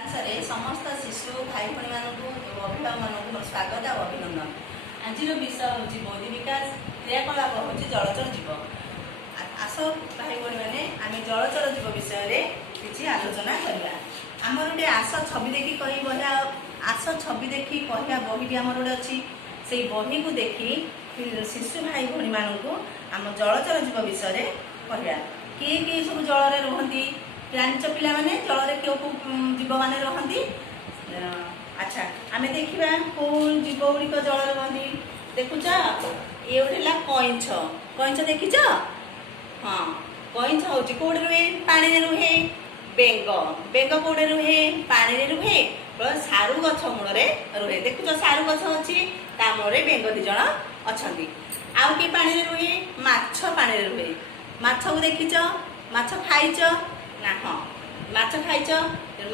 समस्त शिशु भाई भाई मानू अभिभावक मानू स्वागत और अभिनंदन। आज विषय हूँ बौद्धि विकास क्रियाकलाप हूँ जलचर जीव। आस भाई भाई मैंने आम जलचर जीव विषय किसी आलोचना करवा। आमर गोटे आस छवि देखी कही बहिया आस छवि देखी कहया बही आमर गोटे अच्छी से बही को देखी शिशु भाई भाई मानू आम जलचर जीव विषय कहया किए किए सब जल रुहति जानिच पिला माने जल क्यों जीव मैंने रुहति। अच्छा आम देखा कौ जीव गुड़िक जल रुहति देखुच ये गोटे कईंछ कईंछ देखीच। हाँ कईंछ हूँ कौटे रुहे पानी रुहे। बेंग बेंग कौटे रुहे पानी रुहे। सारू गछ मूल रुहे देखुच सारू गछ अच्छी ता मूल बेंग दी जन अच्छा आउ कि पानी रुहे माछ पानी रुहे। माछ को देखीच माछ खाइच ना। हाँ माछ खाइच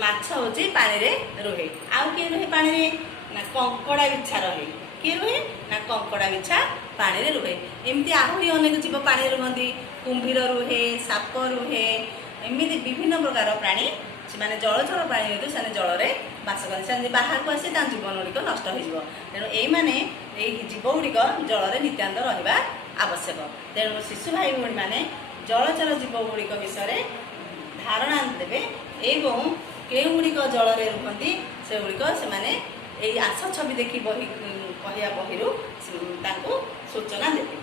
माछ हूँ पानी रे रुहे। आउ किए रुहे पानी रे ना कंकड़ा बिछा रहे। किए रुहे ना कंकड़ा बिछा पानी रे रुहे। एमती आहरी अनेक जीव पानी रुहति कुंभीर रुहे साप रुहे एमती विभिन्न प्रकार प्राणी से जलचर प्राणी हेतु से जल में बास करते बाहर को आसे जीवन गुड़िक नष्ट हो। तेणु ये जीव गुड़िक जल में नित्याନ୍ତ रहा आवश्यक। तेणु शिशु भाई भाई मैंने जलचर जीव गुड़िक विषय धारणा देवे एवं केउ गुड़िक जल में रुहति से गुड़िक से आस छवि देखी बही कहया बही सूचना देते।